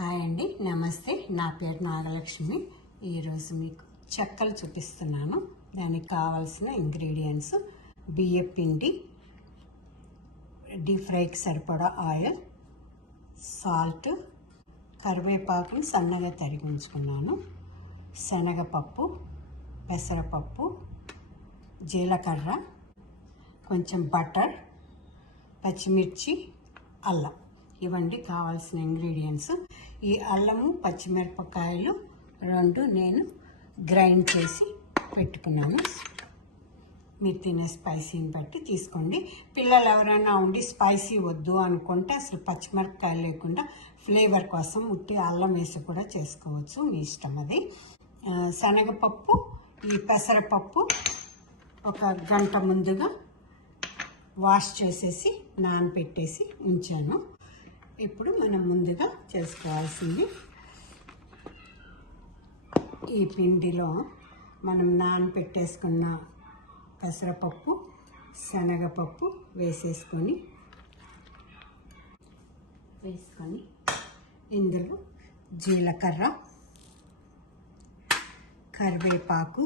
Hi అండి, నమస్తే. నా పేరు నాగలక్ష్మి. ఈరోజు మీకు చెక్కలు చూపిస్తున్నాను. దానికి కావాల్సిన ఇంగ్రీడియంట్స్: బియ్య పిండి, డీప్ ఫ్రైకి సరిపడా ఆయిల్, సాల్ట్, కరివేపాకుని సన్నగా తరిగి ఉంచుకున్నాను, శనగపప్పు, పెసరపప్పు, జీలకర్ర, కొంచెం బటర్, పచ్చిమిర్చి, అల్లం. ఇవన్నీ కావాల్సిన ఇంగ్రీడియంట్స్. ఈ అల్లము, పచ్చిమిరపకాయలు రెండు నేను గ్రైండ్ చేసి పెట్టుకున్నాను. మీరు తినే స్పైసీని బట్టి తీసుకోండి. పిల్లలు ఎవరైనా ఉండి స్పైసీ వద్దు అనుకుంటే అసలు పచ్చిమిరపకాయలు లేకుండా ఫ్లేవర్ కోసం ఉట్టి అల్లం వేసి కూడా చేసుకోవచ్చు, మీ ఇష్టం అది. శనగపప్పు, ఈ పెసరపప్పు ఒక గంట ముందుగా వాష్ చేసేసి నానబెట్టేసి ఉంచాను. ఇప్పుడు మనం ముందుగా చేసుకోవాల్సింది, ఈ పిండిలో మనం నానబెట్టేసుకున్న పెసరపప్పు, శనగపప్పు వేసుకొని ఇందులో జీలకర్ర, కరివేపాకు,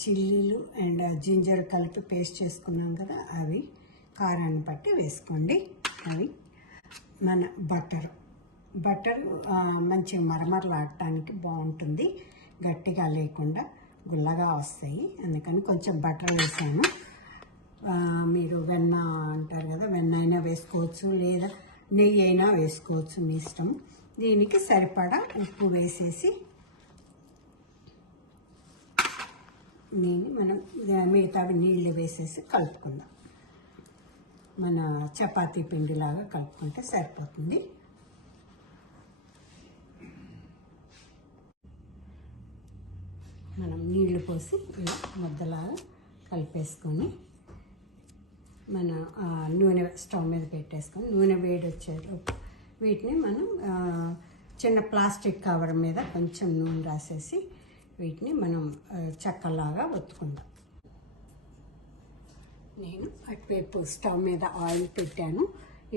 చిల్లీలు అండ్ జింజర్ కలిపి పేస్ట్ చేసుకున్నాం కదా, అవి కారాన్ని బట్టి వేసుకోండి. అవి మన బటర్ మంచిగా మరమరలాడటానికి బాగుంటుంది, గట్టిగా లేకుండా గుల్లగా వస్తాయి. అందుకని కొంచెం బటర్ వేసాను. మీరు వెన్న అంటారు కదా, వెన్న అయినా వేసుకోవచ్చు, లేదా నెయ్యి అయినా వేసుకోవచ్చు, మీ ఇష్టం. దీనికి సరిపడా ఉప్పు వేసేసి మనం మిగతావి నీళ్ళు వేసేసి కలుపుకుందాం. మన చపాతీ పిండిలాగా కలుపుకుంటే సరిపోతుంది. మనం నీళ్లు పోసి ఇలా ముద్దలాగా కలిపేసుకొని మన నూనె స్టవ్ మీద పెట్టేసుకొని నూనె వేడి వచ్చేటప్పుడు వీటిని మనం చిన్న ప్లాస్టిక్ కవర్ మీద కొంచెం నూనె రాసేసి వీటిని మనం చెక్కలాగా ఒత్తుకుందాం. నేను అటువైపు స్టవ్ మీద ఆయిల్ పెట్టాను.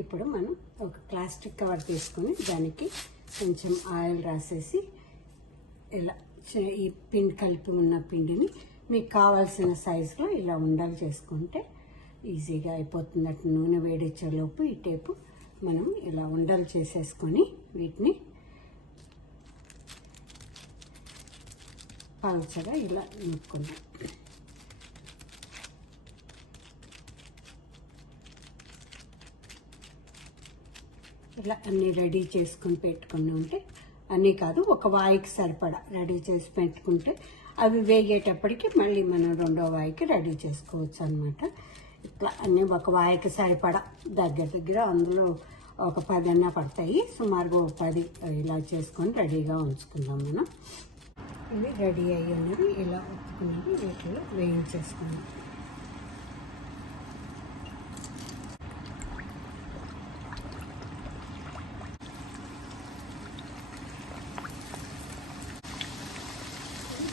ఇప్పుడు మనం ఒక ప్లాస్టిక్ కవర్ తీసుకొని దానికి కొంచెం ఆయిల్ రాసేసి ఇలా ఈ పిండి కలిపి ఉన్న పిండిని మీకు కావాల్సిన సైజులో ఇలా ఉండలు చేసుకుంటే ఈజీగా అయిపోతుంది. అటు నూనె వేడిచ్చేలోపు ఈ టేపు మనం ఇలా ఉండలు చేసేసుకొని వీటిని పల్చగా ఇలా నింపుకుందాం. ఇలా అన్నీ రెడీ చేసుకుని పెట్టుకుని ఉంటే, అన్నీ కాదు ఒక వాయికి సరిపడా రెడీ చేసి పెట్టుకుంటే అవి వేగేటప్పటికి మళ్ళీ మనం రెండో వాయికి రెడీ చేసుకోవచ్చు అన్నమాట. ఇట్లా అన్నీ ఒక వాయికి సరిపడా దగ్గర అందులో ఒక 10 అన్నా పడతాయి. సుమారుగా 10 ఇలా చేసుకొని రెడీగా ఉంచుకుందాం మనం. ఇవి రెడీ అయ్యినవి ఇలా ఒత్తుకున్నవి వీటిలో వేయించేసుకుందాం.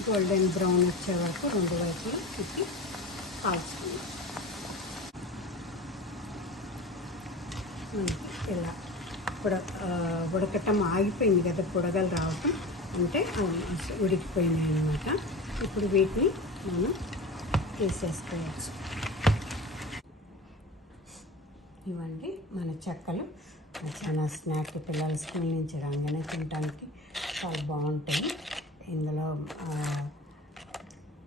గోల్డెన్ బ్రౌన్ వచ్చే వరకు రెండు వైపులు తిప్పి కాల్చుకుందాం. ఇలా ఉడకటం ఆగిపోయింది కదా, బుడగలు రావటం అంటే ఉడికిపోయినాయి అన్నమాట. ఇప్పుడు వీటిని మనం తీసేసుకోవచ్చు. ఇవ్వండి మన చెక్కలు. చాలా స్నాక్, పిల్లల స్కూల్ నుంచి రాగానే తినడానికి చాలా బాగుంటాయి. ఇందులో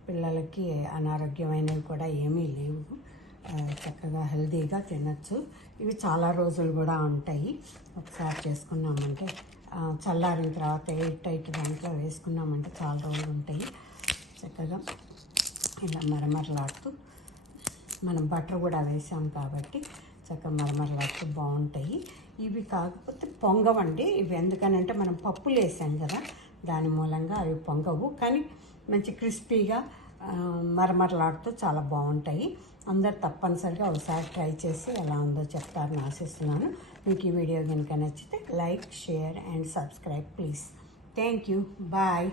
పిల్లలకి అనారోగ్యమైనవి కూడా ఏమీ లేవు, చక్కగా హెల్తీగా తినచ్చు. ఇవి చాలా రోజులు కూడా ఉంటాయి. ఒకసారి చేసుకున్నామంటే చల్లారిన తర్వాత ఎయిట్ దాంట్లో వేసుకున్నామంటే చాలా రోజులు ఉంటాయి. చక్కగా ఇలా మరమరలాడుతూ, మనం బటర్ కూడా వేసాం కాబట్టి చక్కగా మరమరలాడుతూ బాగుంటాయి. ఇవి కాకపోతే పొంగవండి. ఇవి ఎందుకనంటే మనం పప్పులు వేసాం కదా, దాని మూలంగా అవి పొంగవు, కానీ మంచి క్రిస్పీగా మరమరలాడుతూ చాలా బాగుంటాయి. అందరు తప్పనిసరిగా ఒకసారి ట్రై చేసి ఎలా ఉందో చెప్తారని ఆశిస్తున్నాను. మీకు ఈ వీడియో కనుక నచ్చితే like, share and subscribe please. Thank you. Bye.